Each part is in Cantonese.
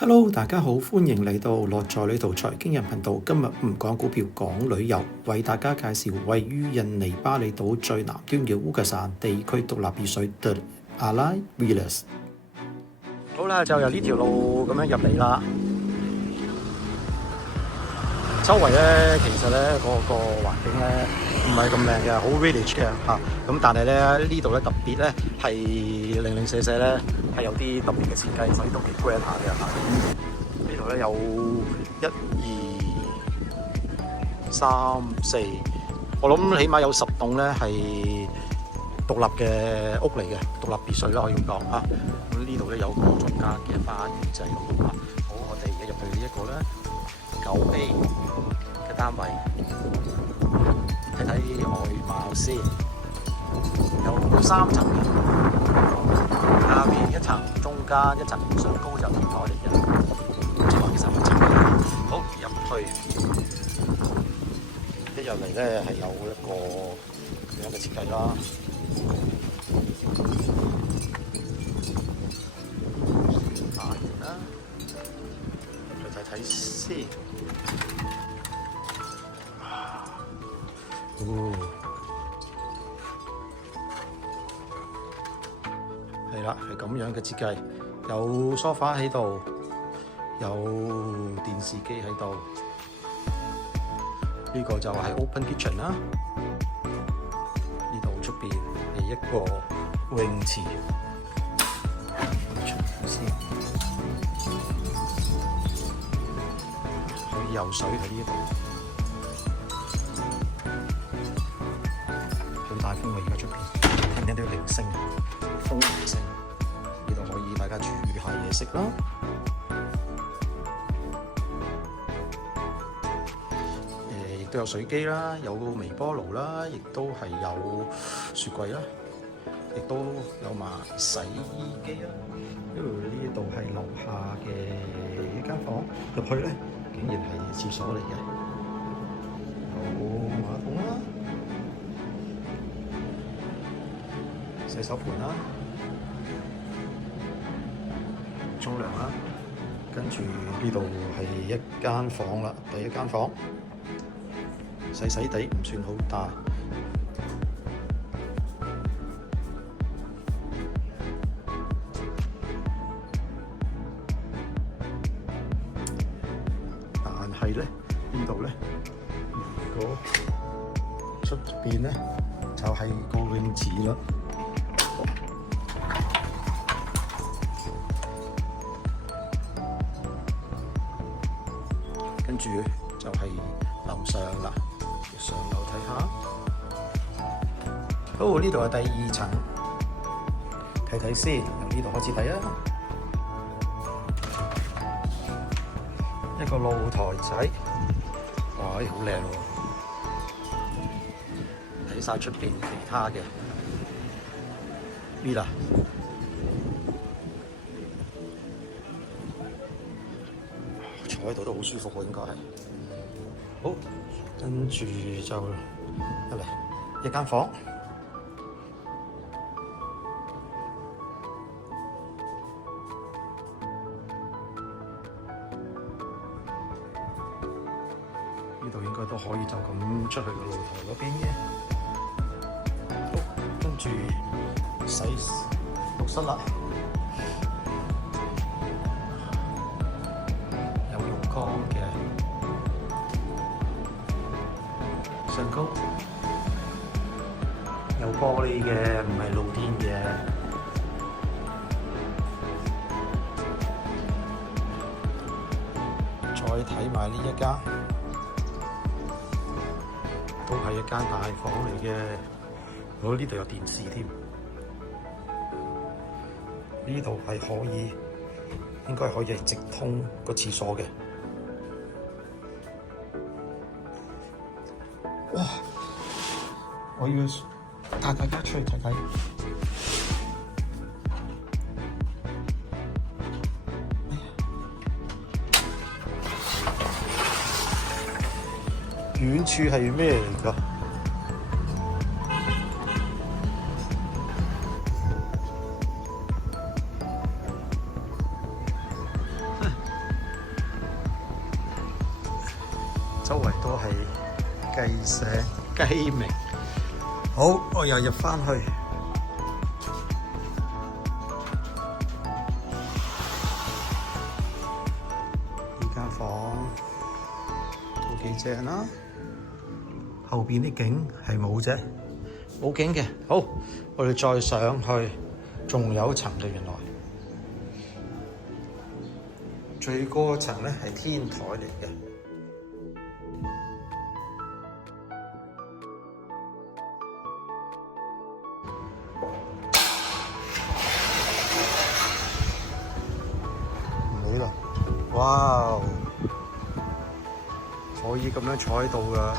Hello，大家好，歡迎嚟到樂在旅途財經人頻道。今日唔講股票，講旅遊，為大家介紹位於印尼巴厘島最南端嘅烏賈薩地區獨立別墅 The Alai Villas。好啦，就由呢條路咁樣入嚟啦。周圍咧，其實咧個環境咧唔係咁靚嘅，好 village 嘅嚇。咁但係咧呢度咧特別咧係零零舍舍咧係有啲特別嘅設計，所以都幾 grand 下嘅嚇。呢度咧有1、2、3、4，我諗起碼有10棟咧係獨立嘅屋嚟嘅，獨立別墅啦可以咁講嚇。咁呢度咧有個中間嘅花園仔咁啊。好，我哋而家入去呢一個咧9A嘅單位，睇睇外貌先。有3層嘅，下邊1層，中間1層，上高就天台嚟嘅，即係話3層。好，入去一入嚟咧係有一個咁樣嘅設計啦。花園啦，入去睇睇先。係啦，係咁樣嘅設計，有梳化喺度，有電視機喺度。呢個就係 open kitchen 啦。呢度出邊係一個泳池，先可以游水喺呢度。好大風啊！而家出邊聽聽啲鈴聲。風鈴聲，呢度可以大家煮下嘢食啦。亦都有水機啦，有微波爐啦，亦都係有雪櫃啦，亦都有埋洗衣機啦。呢度係樓下嘅一間房，入去咧竟然係廁所嚟嘅，有馬桶啦，洗手盆啦。沖涼啦，跟住呢度係一間房啦，第一間房細細地，唔算好大。但係咧，呢度咧，如果出邊咧就係個泳池啦。跟住就係樓上啦，上樓睇下。好，呢度係第2層，睇睇先。由呢度開始睇啊。一個露台仔，哇，好靚喎！睇晒出邊其他嘅 villa。坐喺度都好舒服喎，應該係。好，跟住就入嚟一間房，呢度應該都可以就咁出去個露台嗰邊嘅。好，跟住洗浴室啦。嘅上高有玻璃嘅，唔係露天嘅。再睇埋呢一間，都係一間大房嚟嘅。我呢度有電視添，呢度係可以，應該可以係直通個廁所嘅。哇！我要帶大家出去睇睇。遠處係咩嚟㗎？係雞聲雞鳴。好，我又入翻去。呢間房都幾正啦。後邊啲景係冇啫，冇景嘅。好，我哋再上去，仲有一層嘅原來。最高一層咧係天台嚟嘅。嚟啦！哇，可以咁樣坐喺度㗎，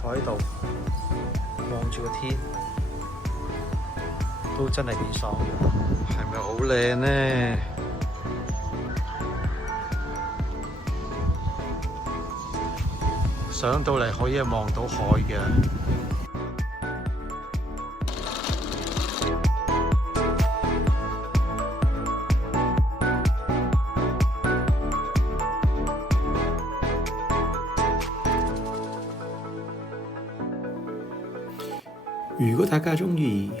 坐喺度望住個天，都真係幾爽嘅。係咪好靚呢？上到嚟可以望到海嘅。如果大家鍾意，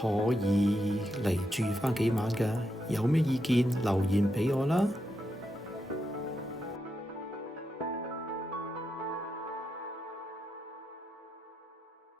可以嚟住返幾晚㗎。有咩意見留言畀我啦〜